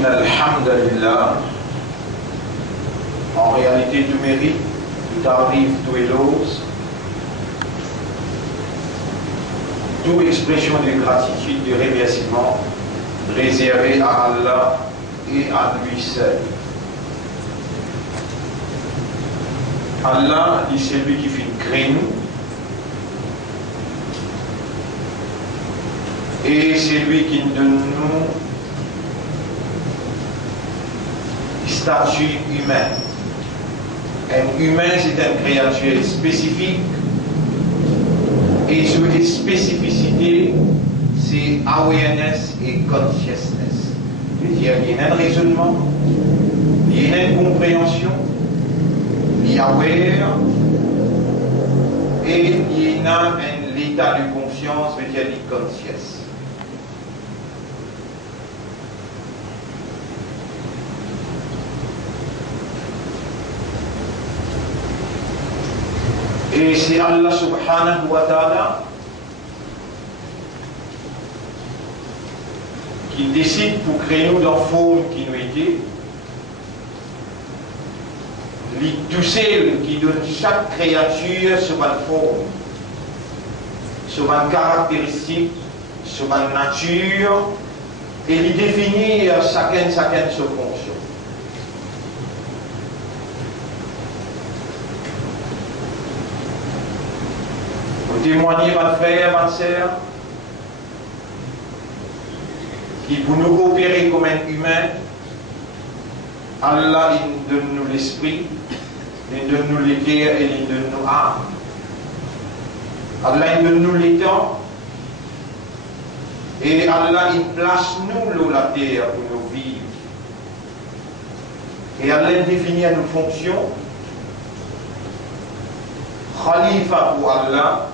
إن الحمد لله, en réalité tout mérite, tout arrive, tout élose, toute expression de gratitude, de remerciement réservé à Allah et à lui seul. Allah, c'est lui qui fait créer nous, et c'est lui qui nous donne nous statut humain. Un humain, c'est une créature spécifique, et sur les spécificités, c'est awareness et consciousness. C'est-à-dire qu'il y a un raisonnement, il y a une compréhension, il y a aware, et il y a un état de conscience, c'est-à-dire de conscience. Et c'est Allah subhanahu wa ta'ala qui décide pour créer nous dans la forme qui nous était, tout seul qui donne chaque créature sur une forme, sur une caractéristique, sur une nature, et il définit chacun sa fonction. Pour témoigner, votre frère, votre sœur, qui pour nous coopérer comme un humain, Allah il donne nous l'esprit, il donne nous les cœurs et il donne nous l'âme. Allah il donne nous les temps et Allah il place nous la terre pour nous vivre. Et Allah définit à nos fonctions. Khalifa pour Allah,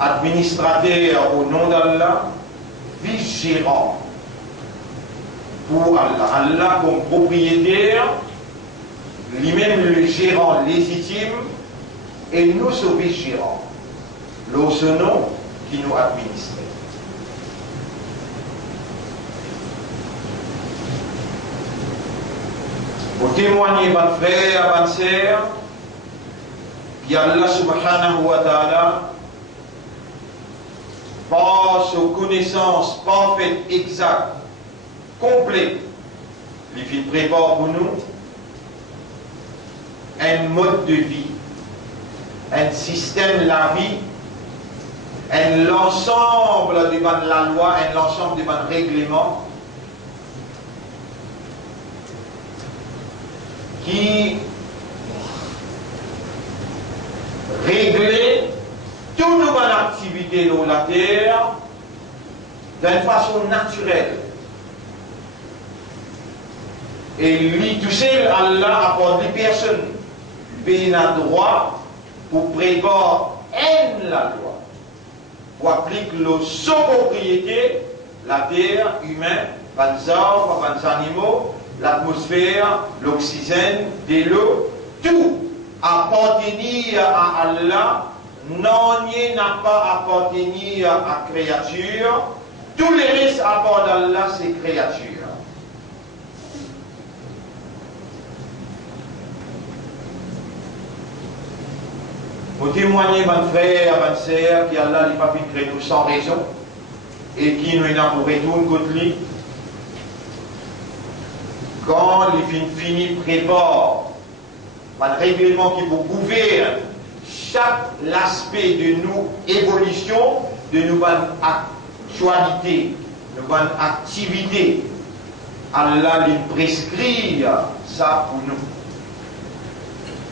administrateur au nom d'Allah, vice-gérant pour Allah. Allah comme propriétaire, lui-même le gérant légitime, et nous sommes vice-gérants, ce nom qui nous administre. Pour témoigner, votre frère, votre sœur, Allah subhanahu wa ta'ala, par sa connaissance parfaite, exacte, complète, il prépare pour nous un mode de vie, un système de la vie, l'ensemble de la loi, l'ensemble de règlements qui régler toute nouvelle activité dans la terre d'une façon naturelle. Et lui, tout seul, Allah apporte les personnes. Il a droit pour préparer la loi, pour appliquer sa propriété, la terre, humain, les arbres, les animaux, l'atmosphère, l'oxygène, de l'eau, tout appartenir à Allah, non, il n'a pas appartenir à la créature. Tous les risques apportent à Allah, c'est créature. Pour témoigner, mon frère, ma sœur, qui Allah n'a pas pu créer nous sans raison, et qui nous a pour retourner contre lui, quand il finit prépare un règlement qui vous gouverne chaque aspect de nos évolutions, de nos actualités, de nos activités. Allah il prescrit ça pour nous.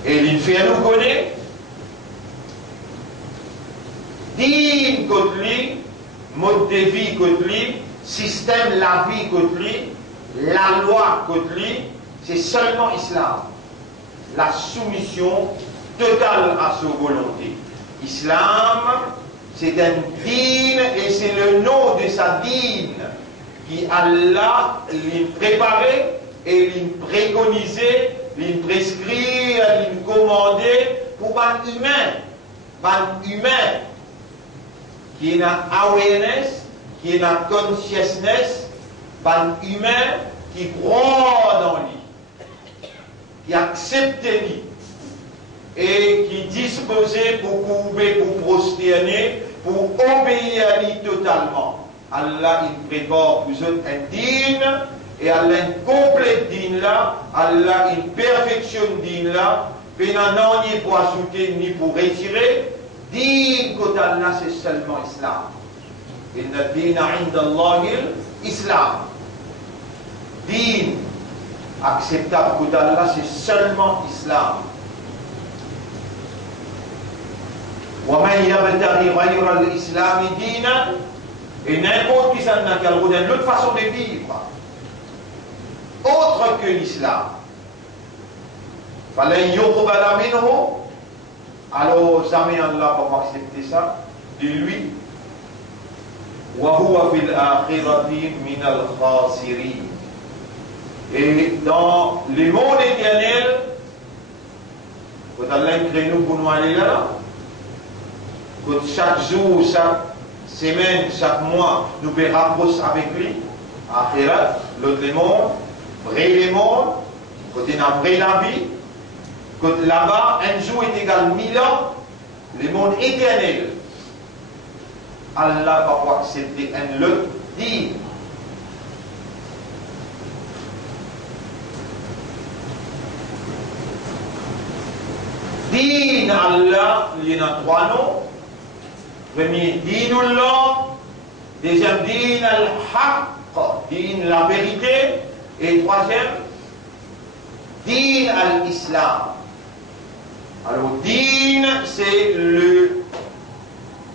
Et il fait nous connaître, dîme contre lui, mode de vie contre lui, système de la vie contre lui, la loi contre lui, c'est seulement l'islam. La soumission totale à sa volonté. Islam, c'est un dîne et c'est le nom de sa dîne qui Allah l'a préparé et l'a préconisé, l'a prescrit, l'a commandé pour un humain qui est dans awareness, qui est dans consciousness, un humain qui croit dans lui, qui accepte lui, et qui est disposé pour couper, pour prosterner, pour obéir à lui totalement. Allah, il prépare pour eux un dîne, et Allah, une complète dîne là, Allah, une perfection dîne là, pénant ni pour ajouter ni pour retirer, dîne côté Allah, c'est seulement Islam. Inna dîna inda Allahil Islam. Dîne acceptable côté Allah, c'est seulement Islam. وَمَنْ يَبْتَغِي غَيْرَ الْإِسْلَامِ دِينًا, et n'importe qui s'en a qu'à l'autre façon de vivre, autre que l'islam, فَلَنْ يُقْبَلَ مِنْهُ, alors jamais Allah va accepter ça de lui. وَهُوَ فِي الْآخِرَةِ مِنَ الْخَاسِرِينَ, et dans le monde éternel, quand Allah crée nous pour nous aller là, que chaque jour, chaque semaine, chaque mois, nous pouvons rapprocher avec lui, Akhirat, l'autre monde, vrai le monde, côté n'a vrai la vie, que là-bas, un jour est égal 1000 ans, le monde éternel. Allah va pas accepter un autre dit. Din Allah, il y en a 3 noms. Premier, Dinullah. Deuxième, Din al-Haqq, Din la vérité. Et troisième, Din al-Islam. Alors, Din, c'est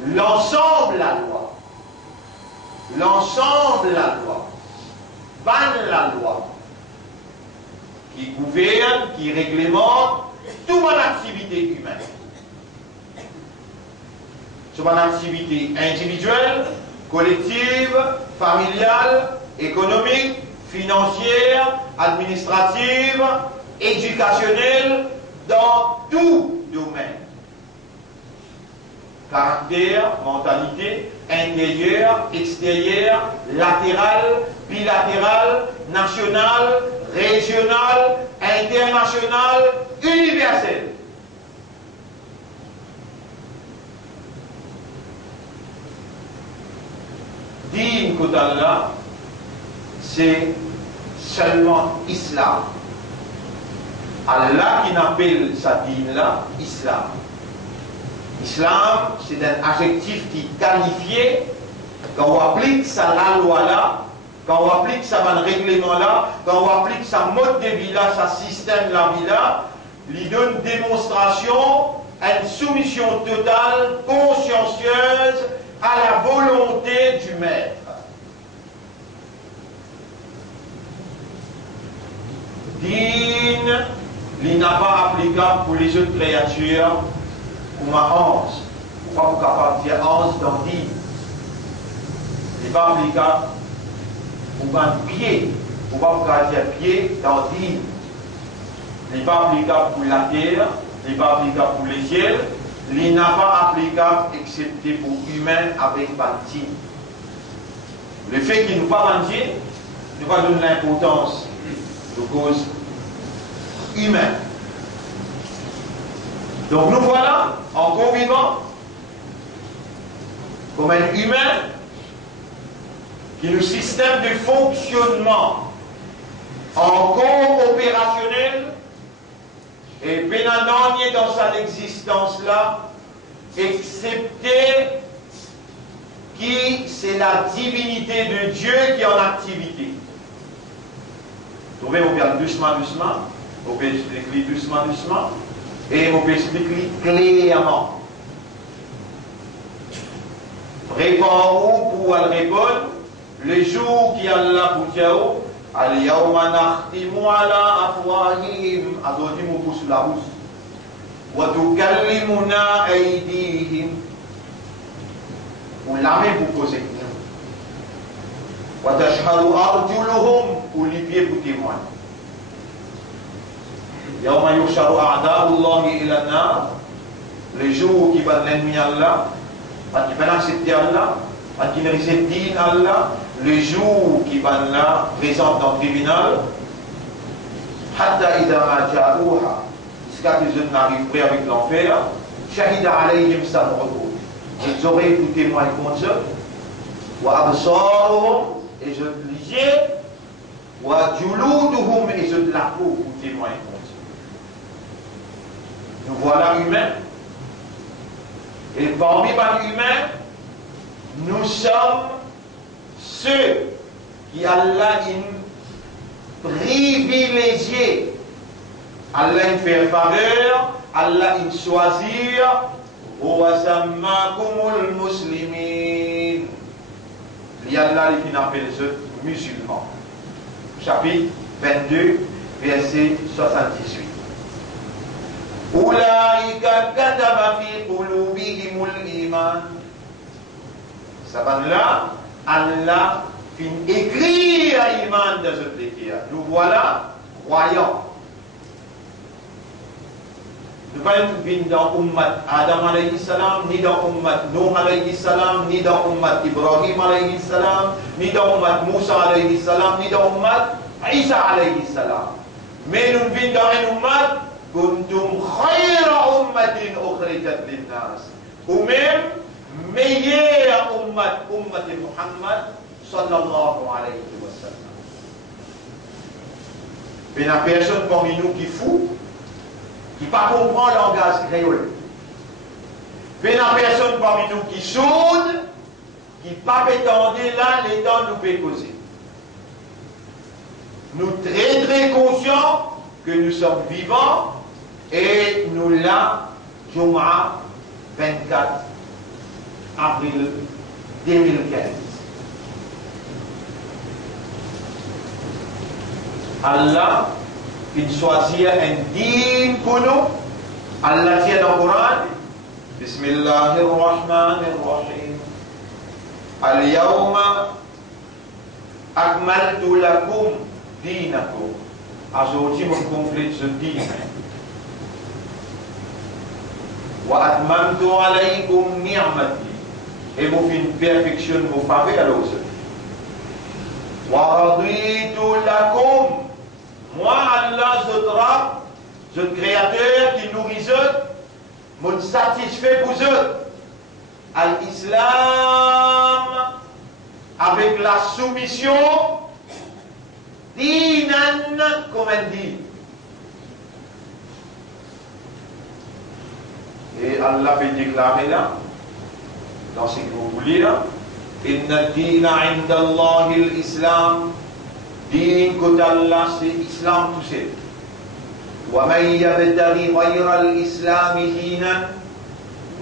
l'ensemble de la loi. L'ensemble de la loi. Ban la loi. Qui gouverne, qui réglemente toute mon activité humaine. Sur mon activité individuelle, collective, familiale, économique, financière, administrative, éducationnelle, dans tout domaine. Caractère, mentalité, intérieure, extérieure, latérale, bilatérale, nationale, régionale, internationale, universelle. Din qu'Allah, c'est seulement Islam. Allah qui appelle sa din là, Islam. Islam, c'est un adjectif qui qualifie, quand on applique ça la loi là, quand on applique ça dans le règlement là, quand on applique sa mode de vie là, sa système la vie là, lui donne démonstration à une soumission totale, consciencieuse à la volonté du maître. Din, il n'a pas applicable pour les autres créatures comme à 11. Pourquoi vous ne pouvez pas dire 11 dans Din? Il n'est pas applicable pour un pied. Pourquoi vous pouvez dire pied dans Din? Il n'est pas applicable pour la terre, il n'est pas applicable pour les ciels, il n'a pas applicable excepté pour humain avec Bantin. Le fait qu'il nous pas Bantin ne va donner l'importance de cause humaine. Donc nous voilà encore vivants comme un humain qui est le système de fonctionnement encore opérationnel et pénadanier dans sa existence là, excepté qui c'est la divinité de Dieu qui est en activité. Vous pouvez vous faire doucement, doucement, vous pouvez expliquer doucement, doucement, et vous pouvez expliquer clairement. Répond-vous pour répondre, le jour qui est là pour dire, Al-yawma nakhtimu ala afwahihim, adodimu pour sous la bouche, wa tukallimuna aydihim, ou la main pour poser. Wa tashhadu arjuluhum, ou les pieds pour témoigner. Yawma yusharu a'da'ullahi ila an-nar, le jour qui va l'ennemi Allah, qui va accepter Allah, qui ne récite Allah, le jour qui va là, présente dans le tribunal, jusqu'à que je n'arriverai avec l'enfer, shahida alayhim sam'uhum, ils auraient tout témoin contre eux, wa absaruhum, et je lisais, wa juluduhum, et je de la peau tout témoin contre eux. Nous voilà humains, et parmi les humains, nous sommes ceux qui Allah privilégié, Allah fait faveur, Allah choisir, وَسَمَّاكُمُ الْمُسْلِمِينَ. Il y a là les appelle les musulmans. Chapitre 22, verset 78. أُولَٰئِكَ كَتَبَ فِي قُلُوبِهِمُ الْإِيمَانَ. Ça va là, Allah fin écrire l'iman de ce péché. Nous voilà croyants. Nous ne sommes pas dans l'ummat Adam alayhi salam, ni dans l'ummat Nuh alayhi salam, ni dans l'ummat Ibrahim alayhi salam, ni dans l'ummat Moussa alayhi salam, ni dans l'ummat Isa alayhi salam. Mais nous sommes dans un ummat kuntum khayra ummatin ukhrijat lin-nas. Ou même meilleure ummat, ummat Muhammad sallallahu alayhi wa sallam. Mais il y a personne parmi nous qui fout, qui ne comprend le langage créole. Mais il y a personne parmi nous qui soude, qui ne peut pas étendre là les temps nous fait causer. Nous très très conscients que nous sommes vivants et nous là, Jum'a 24 avril 2015. Allah, il choisit un digne pour nous. Allah dit dans le Coran, Bismillahirrahmanirrahim. Al-yawma akmaltu lakum dinakum. Aujourd'hui, je complète ce din. Wa atmamtu alaykum ni'mati. Et je fais une perfection, je fais à l'autre. Wa raditu lakum. Moi, Allah, je créateur qui nourrit eux, me satisfait pour eux. Al-Islam, avec la soumission, dinan, comme elle dit. Et Allah fait déclarer là, dans ce que vous voulez là, Inna dina inda Allahi l'Islam. Din que Allah c'est l'islam tout seul. وَمَنْ يَبْتَغِي غَيْرَ الْإِسْلَامِ دِينًا.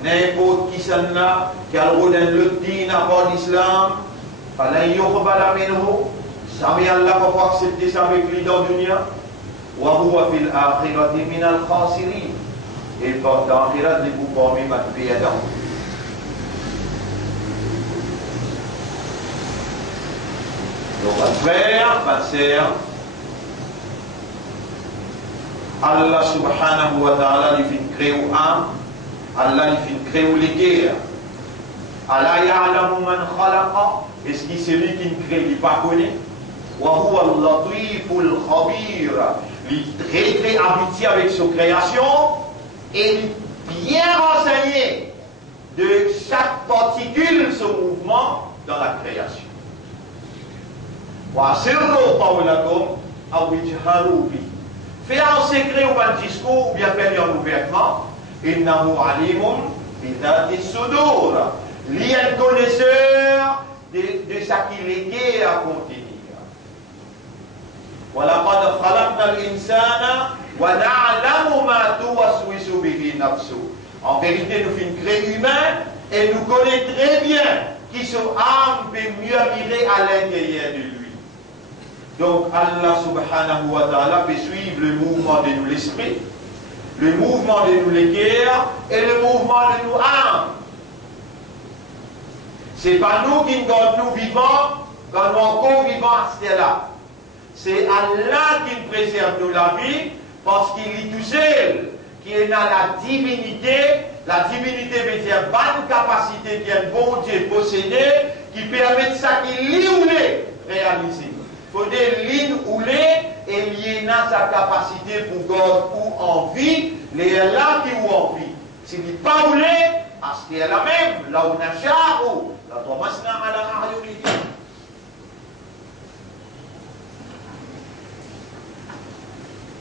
N'importe qui s'en a qui a le din à part l'islam, فَلَنْ يُقْبَلَ مِنْهُ. Jamais Allah va pas accepter ça avec lui dans le dunya. وَهُوَ فِي الْآخِرَةِ مِنَ الْخَاسِرِينَ. Et dans l'akhirat, les vous parmi ma payadant. Donc, frère, ma sœur, Allah subhanahu wa ta'ala, il fait créer au âme, Allah, il fait créer les guerres. Allah ya'lamu man khalaqa, est-ce que c'est lui qui crée, il ne pas connaît? Wa huwa al-latiful khabir, il est très très habitué avec sa création et bien renseigné de chaque particule, ce mouvement dans la création. Fais en secret ou un discours ou bien fais-le en ouvertement. Innahu alimun bidati sudur. Lui est un connaisseur de ce qu'il est lié à contenir. وَلَقَدْ خَلَقْنَا الْإِنسَانَ وَنَعْلَمُ مَا تُوَسْوِسُ بِهِ نَفْسُهُ. En vérité, nous sommes créés humains et nous connaissons très bien qui son âme peut mieux mirer à l'intérieur de lui. Donc Allah subhanahu wa ta'ala peut suivre le mouvement de nous l'esprit, le mouvement de nous les guerres et le mouvement de nous âmes. Ce n'est pas nous qui nous vivants quand nous encore vivants à ce là. C'est Allah qui nous préserve nous la vie parce qu'il est tout seul, qui est dans la divinité. La divinité veut dire bonne capacité qu'un bon Dieu possédait qui permettent ça qui lit ou les réaliser. Il faut des lignes ou les et lier sa capacité pour garder ou envie, les là qui ou envie. Si il pas ou les, à ce qui est la même, là où on a charou, la tomasna à la ayunidi.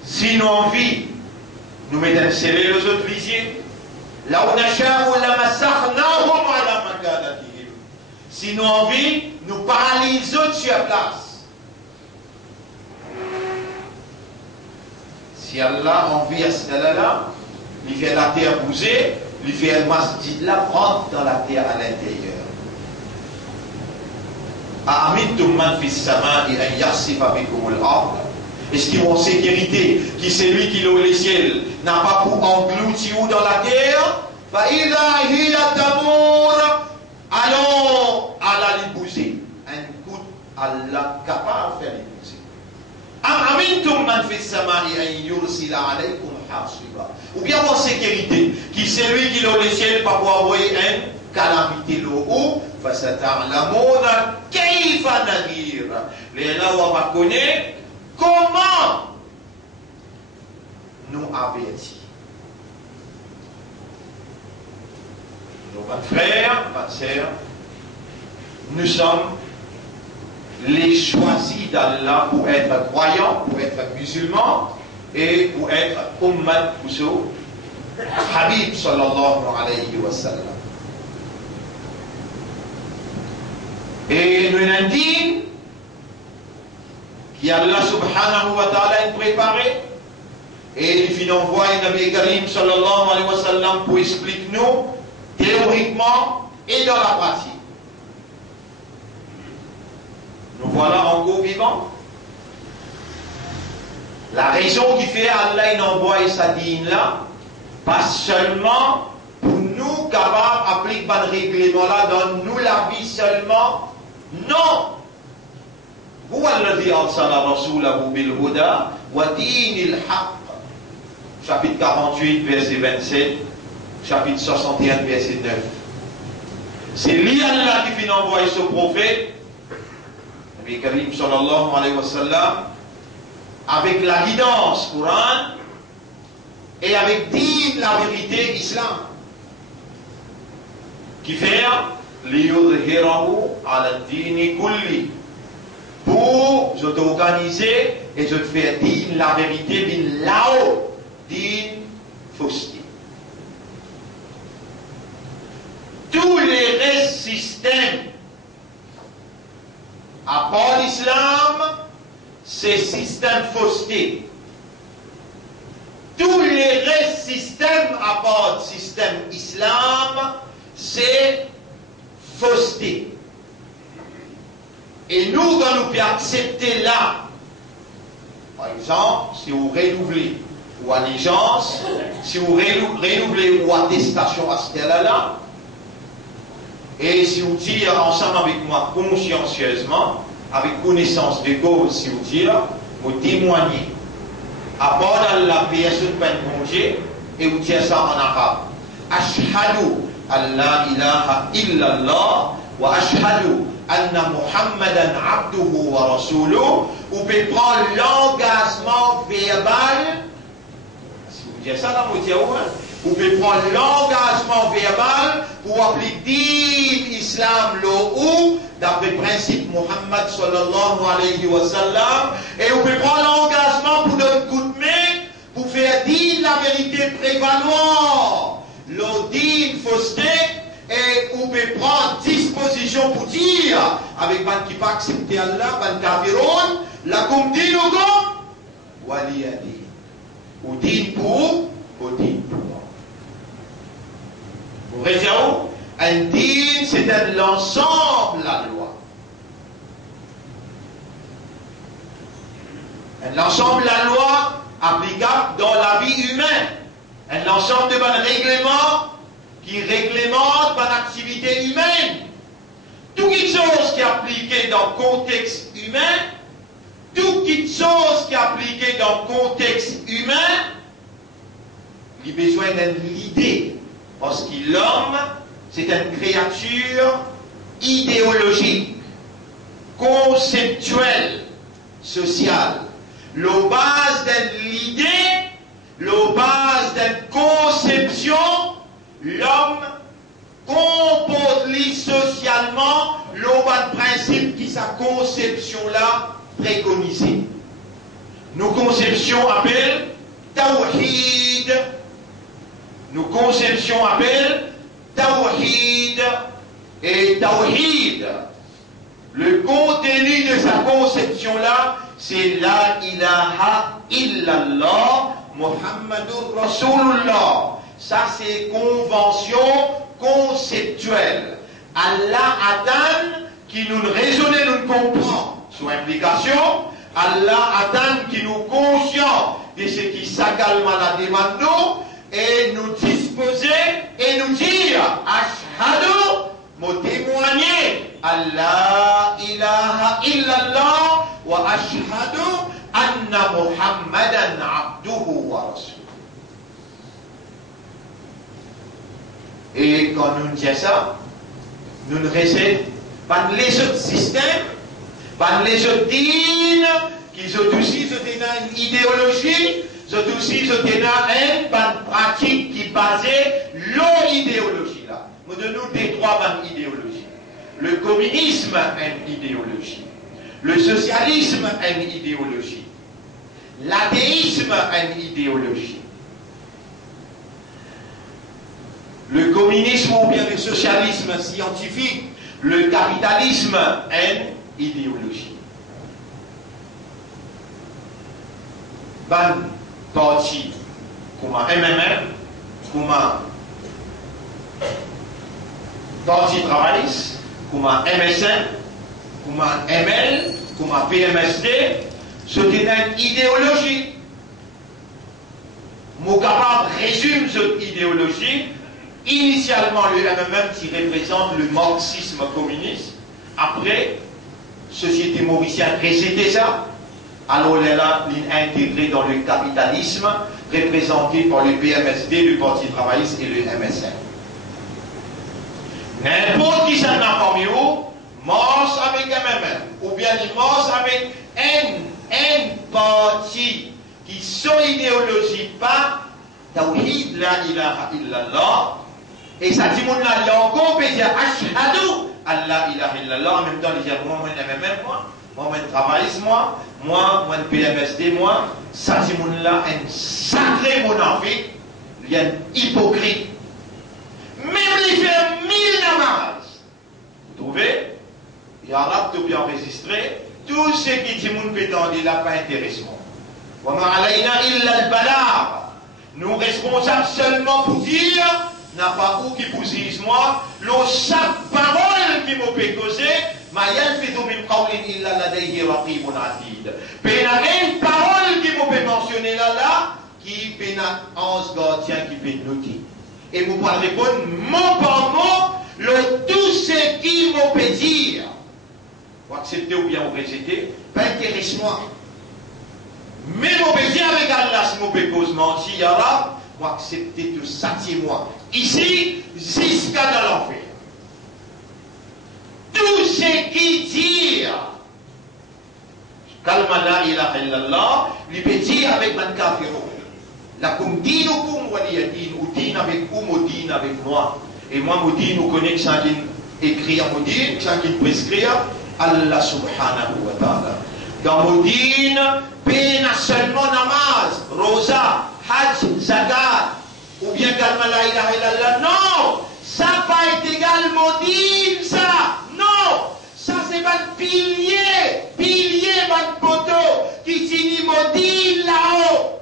Si nous envie, nous mettons scellés les autres visiers. Là où on a charou, la massacre, non, à la magadati. Si nous envie, nous paralysons sur place. Si Allah envie à ce là, il fait la terre bouger, il fait un masjid là, rentre dans la terre à l'intérieur. A'amintum man fis sama'i an yakhsifa bikum al-ard. Est-ce qu'ils ont sécurité, qui c'est lui qui loue les ciels, n'a pas pour engloutir dans la terre? Fa idha hiya tamur. Allons à la bouger. Un coup, Allah capable de faire les bouger. Amintum man fis sama'i an yursila alaykum hasiba. Ou bien en sécurité, qui c'est lui qui loue les ciels pas pour envoyer une calamité l'eau, fasata'lamuna kayfa nadir. Les là on va connaître comment nous avertir. Nos frères, ma sœurs, nous sommes les choisis d'Allah pour être croyants, pour être musulmans et pour être Ummat Kuso, Habib sallallahu alayhi wa sallam. Et nous nous dit qu'Allah subhanahu wa ta'ala est préparé et il finit envoyer Nabi Karim sallallahu alayhi wa sallam pour expliquer nous théoriquement et dans la pratique. Nous voilà encore vivants. La raison qui fait Allah il envoie sa dîne là, pas seulement pour nous capables d'appliquer le règlement là dans nous la vie seulement, non. هو الذي أرسل رسوله بالهدى ودين الحق. Chapitre 48, verset 27. Chapitre 61, verset 9. C'est lui Allah qui finit envoyer ce prophète, Nabi Karim sallallahu alayhi wa sallam, avec la guidance Coran et avec dire la vérité islam. Qui fait liyudhhirahu ala dini kulli. Pour je t'organiser et je te faire dire la vérité bin là-haut, dire fausseté. Tous les restes systèmes à part l'islam, c'est système fausseté. Tous les restes systèmes à part système islam, c'est fausseté. Et nous, quand nous pouvons accepter là, par exemple, si vous renouvelez ou allégeance, si vous renouvelez ou attestation à ce là, et si vous dites ensemble avec moi consciencieusement, avec connaissance de cause, si vous dites, vous témoignez, à part dans la pièce de peine congé, et vous dites ça en arabe. Ashhadu an la ilaha illallah wa ashhadu anna Muhammadan abduhu wa rasuluhu. Vous pouvez prendre l'engagement verbal. Si vous dites ça dans votre vous pouvez prendre l'engagement verbal pour appliquer l'islam ou d'après le principe Muhammad sallallahu alayhi wa sallam. Et vous pouvez prendre l'engagement pour notre coup de main pour faire dire la vérité prévaloir. L'audit fausseté. Et vous pouvez prendre disposition pour dire avec ban qui pas accepter Allah, ban kafiron, la comme dit nous comme waliyadi. Ou dit pour, ou dit pour. Vous voyez où? Un din, c'est l'ensemble de la loi. L'ensemble de la loi applicable dans la vie humaine. Un ensemble de bons règlements qui réglemente mon activité humaine. Toute chose qui est appliquée dans le contexte humain, toute chose qui est appliquée dans le contexte humain, il a besoin d'une idée. Parce que l'homme, c'est une créature idéologique, conceptuelle, sociale. La base de l'idée, la base de conception, l'homme compose socialement le principe qui sa conception-là préconisée. Nos conceptions appellent Tawhid. Nos conceptions appellent Tawhid. Et Tawhid, le contenu de sa conception-là, c'est La ilaha illallah Muhammadur Rasulullah. Ça, c'est convention conceptuelle. Allah attend qui nous raisonne, nous comprend sous implication. Allah attend qui nous conscient de ce qui s'accalme à la demande nous et nous disposer et nous dire Ashhadu, me témoigner Allah ilaha illallah wa ashhadu anna Muhammadan abduhu wa rasuluh. Et quand nous disons ça, nous ne recevons pas les autres systèmes, pas les autres dînes, qui ont aussi une idéologie, ils ont aussi une pratique qui est basée sur l'idéologie là. Nous donnons des trois bandes idéologies. Le communisme a une idéologie. Le socialisme a une idéologie. L'athéisme a une idéologie. Le communisme ou bien le socialisme scientifique, le capitalisme a une idéologie. Ban parti comme MMM, comme parti travailliste, comme MSN, comme ML, comme PMSD, c'est une idéologie. Mon capable résume cette idéologie. Initialement, le MMM qui représente le marxisme communiste. Après, société mauricienne récétait ça. Alors là, il est intégré dans le capitalisme, représenté par le PMSD, le Parti travailliste et le MSN. N'importe qui s'en a parmi vous, marche avec MMM, ou bien il marche avec un parti qui ne s'idéologie pas, Tawhid la ilaha illallah, et ça dit, il y a encore peut dire Ashhadu Allah ilaha illallah, en même temps, il dit, moi, MMM, moi, travailliste, moi, PMSD, moi, ça dit, un sacré monarchique, il y a un hypocrite. Même il fait 1000 namazes. Vous trouvez? Il y a arabe tout bien enregistré. Tout ce qui dit mon pétard, il n'a pas intéressement. Nous responsables seulement pour dire, n'a pas où qui poussise moi, le chaque parole qui m'a fait causer, ma yalfidu min qawlin illa ladayhi raqibun atid. Pena une parole qui m'a fait mentionner là, qui pena 11 gardiens qui fait noter. Et vous pouvez répondre mot par mot, tout ce qu'il m'a fait dire. Vous acceptez ou bien vous rejetez, pas intéresse-moi. Mais mon péché avec Allah, si mon péché cause menti, arabe, vous acceptez tout ça, moi. Ici, jusqu'à dans l'enfer. Tout ce qui tire, kalma la ilaha illallah, lui peut dire avec man kafirou. La kum dinukum waliyadin, ou din avec vous, ou din avec moi. Et moi, mon din, nous connaissons ça qui écrit à mon din, ça qui prescrit Allah subhanahu wa ta'ala. Dans mon din, pena seulement namaz, rosa, hajj, zakat, ou bien kalma la ilaha illallah. Non, ça n'a pas été égal mon din, ça. Non, ça c'est votre pilier, votre poteau, qui signe mon din là-haut.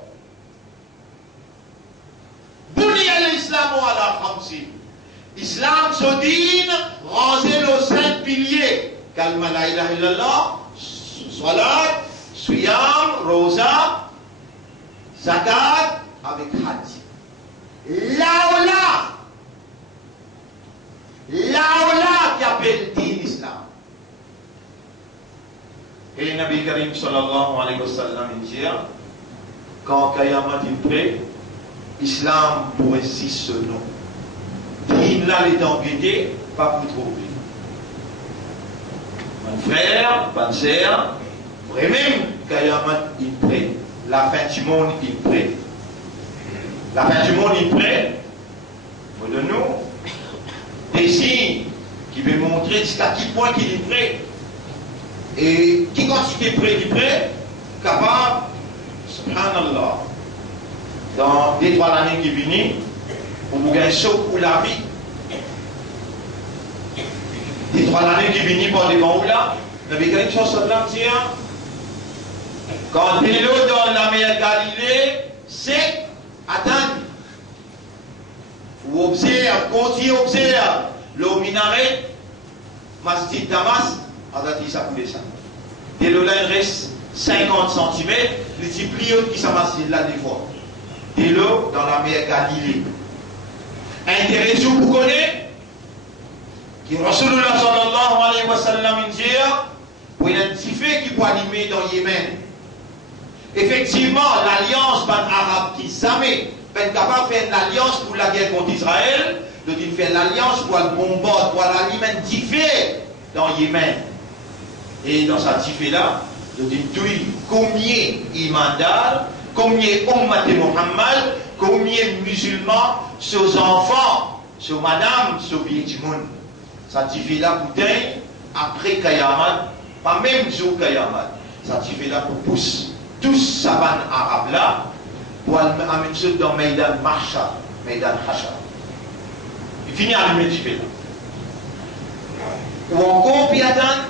Bouni al-Islam ou ala khamsi. Islam, sodine, rangez nos 5 piliers. Kalma la ilaha illallah, salat, siyam, rosa, zakat, avec hajj. Là qui appelle din Islam. Et Nabi Karim sallallahu alayhi wa sallam dit, quand Kayamat est prêt, Islam pour ainsi ce nom. Din là est embêté, pas pour trouver. Mon frère, bonne sœur, vraiment, Kayamat est prêt. La fin du monde est prêt. La fin du monde est prêt. Pour de nous, des signes qui veulent montrer jusqu'à quel point il est prêt. Et qui, quand il est prêt, capable, subhanallah, dans 2-3 années qui viennent, pour vous gagner saut pour la vie. 2-3 années qui viennent pour des bons là, vous avez quelque chose à dire. Quand t'es là dans la mer Galilée, c'est attendre. Ou observe, continue observe. Le minaret, Masjid Damas, Adati ça coule ça. T'es là, il reste 50 cm, les petits pliots qui sont masjid là des fois. T'es là dans la mer Galilée. Intéressez-vous pour connaître qui Rasulullah sallallahu alayhi wa sallam dit pour identifier qui peut animer dans Yémen. Effectivement, l'alliance arabe qui s'amène, est capable de faire une alliance pour la guerre contre Israël, de faire l'alliance pour le bombard, pour l'alimentifier dans Yémen. Et dans cette tifée-là, de dire combien imandal, combien ummat Muhammad, combien musulmans, ses enfants, ses madames, ses vieux du monde. Cette tifée-là, bouteille, après Kayamat, pas même jour Kayamat, cette tifée-là pour pousser. Tous ces arabes là, pour amener ceux dans Maïdan Marcha, Maïdan Hacha. Il finit à le métier là. Ou encore, puis attendre,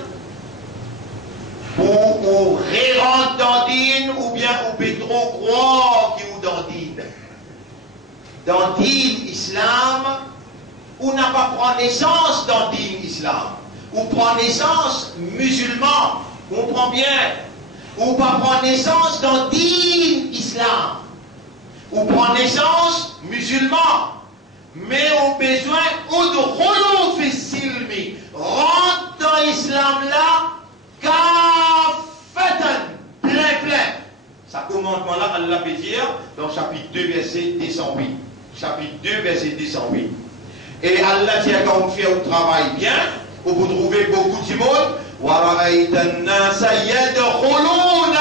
ou ré-rentre dans Dine, ou bien ou peut trop croire qu'il ou dans Dine. Dans Dine Islam, ou n'a pas pris naissance dans Dine Islam, ou prend naissance musulman, on comprend bien. Ou pas prendre naissance dans din islam, ou prendre naissance musulman, mais au besoin ou de relou facile, rentre dans l'islam là, kafatan, plein. Ça commandement là, Allah peut dire dans chapitre 2, verset 208. Chapitre 2, verset 208. Et Allah dit quand on fait au travail bien, vous trouvez beaucoup de monde. وَرَأَيْتَ النَّاسَ يَدْخُلُونَ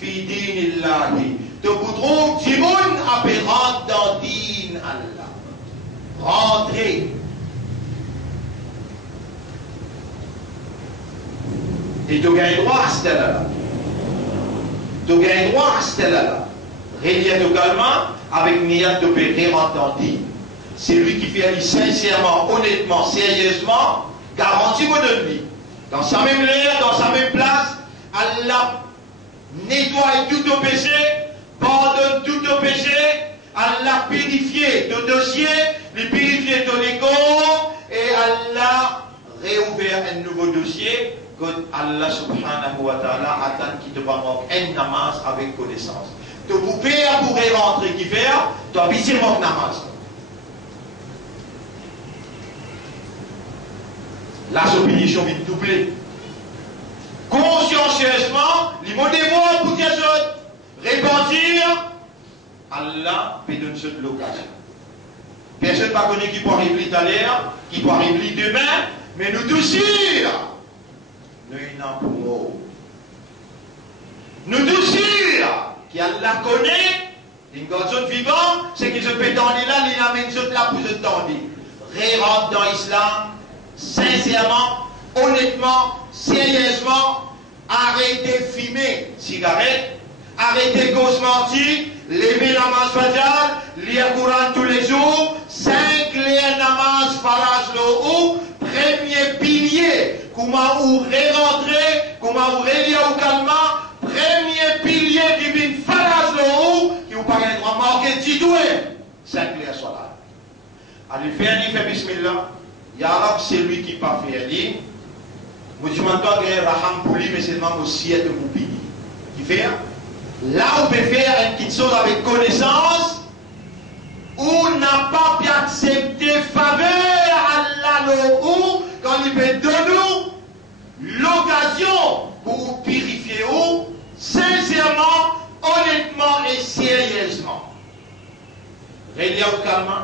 فِي دِينِ اللَّهِ. Tu trouves du monde après rentrer dans din Allah. Rentrer. Et tu gagnes droit à ce là. Tu gagnes droit à ce là. Rélier totalement avec Niyat de périr en dans din. C'est lui qui fait sincèrement, honnêtement, sérieusement, garantie de vie. Dans sa même l'air, dans sa même place, Allah nettoie tout au péché, pardonne tout au péché, Allah purifie ton dossier, lui purifie ton ego, et Allah réouvert un nouveau dossier que Allah subhanahu wa ta'ala attend qui te va manquer un namaz avec connaissance. Tu pouvez rentrer qui faire, tu as visé mon namaz. La bénédiction vient doubler. Consciencieusement, les mots des mots pour dire répandir, Allah peut donner cette l'occasion. Personne ne va connaître qui peut arriver tout à l'heure, qui peut arriver demain, mais nous tous sûrs, nous n'en pouvons. Nous tous sûrs, qui Allah connaît, une personne vivante, c'est qu'il se peut tendre là, il amène ce là pour se tendre. Rentre dans l'islam. Sincèrement, honnêtement, sérieusement, arrêtez de fumer cigarette, arrêtez de cause mentir, levez la masse faciale, lire le Coran tous les jours, 5 lire namaz faraj le haut, premier pilier, comment vous rentrer, comment vous relire au calmant, premier pilier qui vient faraj le haut, qui vous paraît un droit marqué titoué, 5 lire soit là. Allez, fait bismillah. Ya Rab, c'est lui qui pas fait aller. Moi, je ne demande pas qu'il raham pour lui, mais c'est seulement aussi de vous payer. Qui fait? Là, on peut faire une petite chose avec connaissance. On n'a pas pu accepter faveur à Allah ou quand il peut donner l'occasion pour purifier ou sincèrement, honnêtement et sérieusement. Rélia au calme.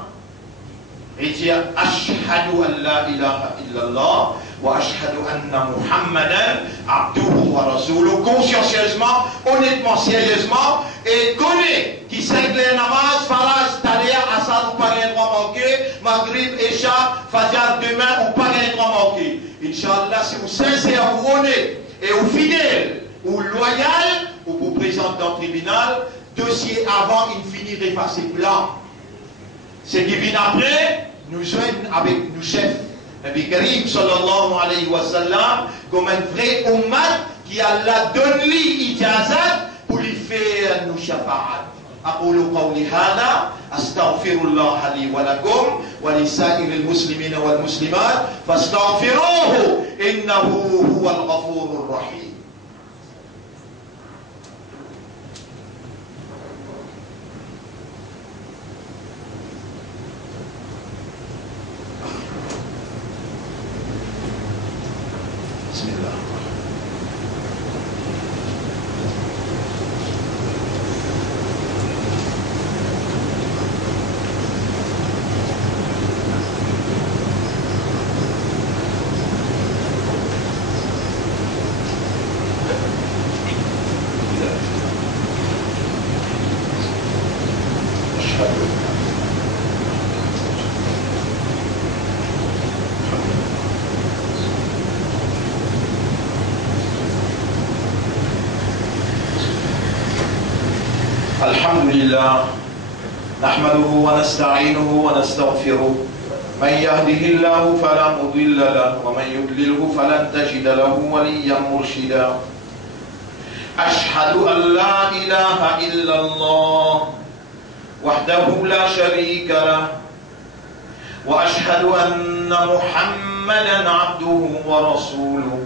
et dire Ashhadu an la ilaha illallah wa ashhadu anna Muhammadan abduhu wa rasuluh, consciencieusement, honnêtement, sérieusement, et connaît qui sait les namaz, faraj, talia, asad ou pas les droits manqués, maghrib, isha, fajr demain ou pas les droits manqués. Inch'Allah, si vous sincère, vous honnête et vous fidèle ou loyal, ou vous présentez dans le tribunal, dossier avant, il finit d'effacer blanc. Ce qui vient après, nous joignent avec nos chefs. Nabi Karim sallallahu alayhi wa sallam, comme un vrai ummat qui Allah donne lui ijazat pour lui faire nos shafa'at. أقول قولي هذا أستغفر الله لي ولكم ولسائر المسلمين والمسلمات فاستغفروه إنه هو الغفور الرحيم. بسم الله. الحمد لله نحمده ونستعينه ونستغفره من يهده الله فلا مضل له ومن يضلله فلن تجد له وليا مرشدا أشهد أن لا إله إلا الله وحده لا شريك له وأشهد أن محمدا عبده ورسوله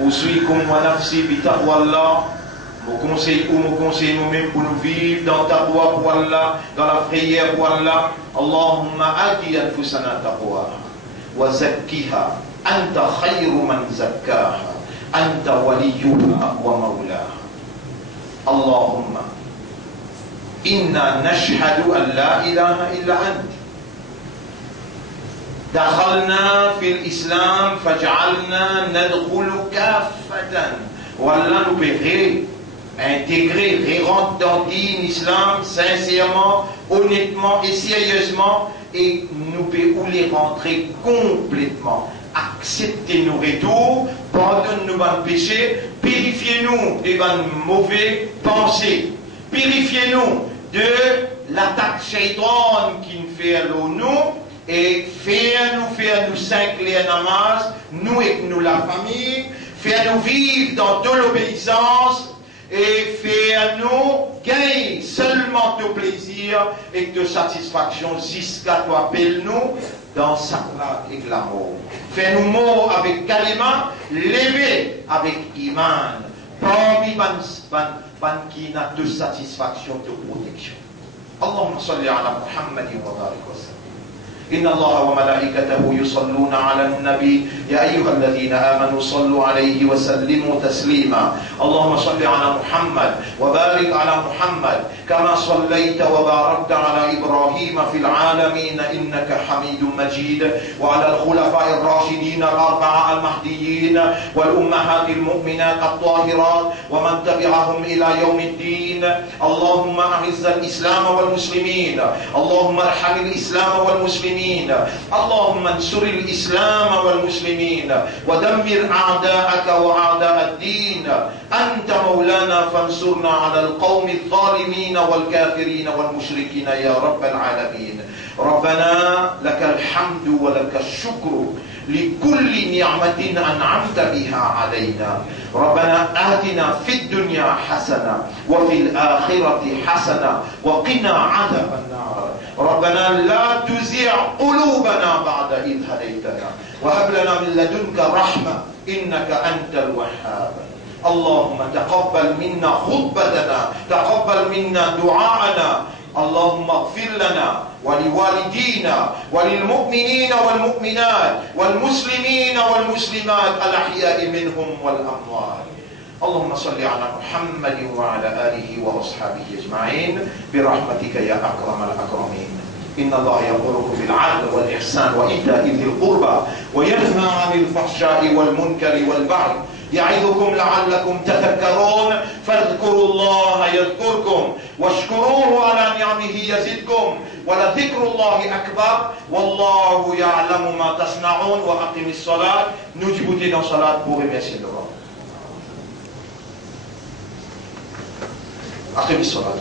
أوصيكم ونفسي بتقوى الله. Mon conseil nous-mêmes pour nous vivre dans ta taqwa pour Allah, dans la prière pour Allah. Allahumma ati anfusana taqwa wa zakkiha anta khayru man zakkaha anta waliyuha wa mawlaha. Allahumma inna nashhadu an la ilaha illa ant دخلنا في الإسلام فجعلنا ندخل كافة. Wallah nous paierait intégrer, rentrer dans l'islam sincèrement, honnêtement et sérieusement, et nous pouvons les rentrer complètement. Acceptez nos retours, pardonne-nous nos péchés, purifiez-nous des mauvais pensées, purifiez-nous de l'attaque shaitan qui nous fait à nous, et fais-nous 5 clés namaz, nous et nous la famille, fais-nous vivre dans de l'obéissance, et fais-nous gagner seulement de plaisir et de satisfaction jusqu'à toi, appelle-nous dans sakrat et l'amour. Fais-nous mort avec kalima, lever avec iman, parmi ban qui n'a de satisfaction, de protection. Allahumma salli ala Muhammadin wa barik wa sallam. إن الله وملائكته يصلون على النبي يا أيها الذين آمنوا صلوا عليه وسلموا تسليما. اللهم صل على محمد وبارك على محمد كما صليت وباركت على إبراهيم في العالمين إنك حميد مجيد وعلى الخلفاء الراشدين الأربعة المهديين والأمهات المؤمنات الطاهرات ومن تبعهم إلى يوم الدين. اللهم أعز الإسلام والمسلمين. اللهم ارحم الإسلام والمسلمين. اللهم انصر الإسلام والمسلمين ودمر أعداءك وأعداء الدين. أنت مولانا فانصرنا على القوم الظالمين والكافرين والمشركين يا رب العالمين. ربنا لك الحمد ولك الشكر لكل نعمة أنعمت بها علينا. ربنا آتنا في الدنيا حسنة وفي الآخرة حسنة وقنا عذاب النار. ربنا لا تزغ قلوبنا بعد إذ هديتنا وهب لنا من لدنك رحمة إنك أنت الوهاب. اللهم تقبل منا خطبتنا، تقبل منا دعاءنا. اللهم اغفر لنا ولوالدينا وللمؤمنين والمؤمنات والمسلمين والمسلمات الأحياء منهم والأموات. اللهم صل على محمد وعلى آله وأصحابه أجمعين برحمتك يا أكرم الأكرمين. إن الله يأمركم بالعدل والإحسان وإيتاء ذي القربى وينهى عن الفحشاء والمنكر والبغي يعظكم لعلكم تذكرون فاذكروا الله يذكركم واشكروه على نعمه يزدكم ولذكر الله أكبر والله يعلم ما تصنعون وأقم الصلاة. Nous débutons dans la salat pour remercier le roi. أقم الصلاة.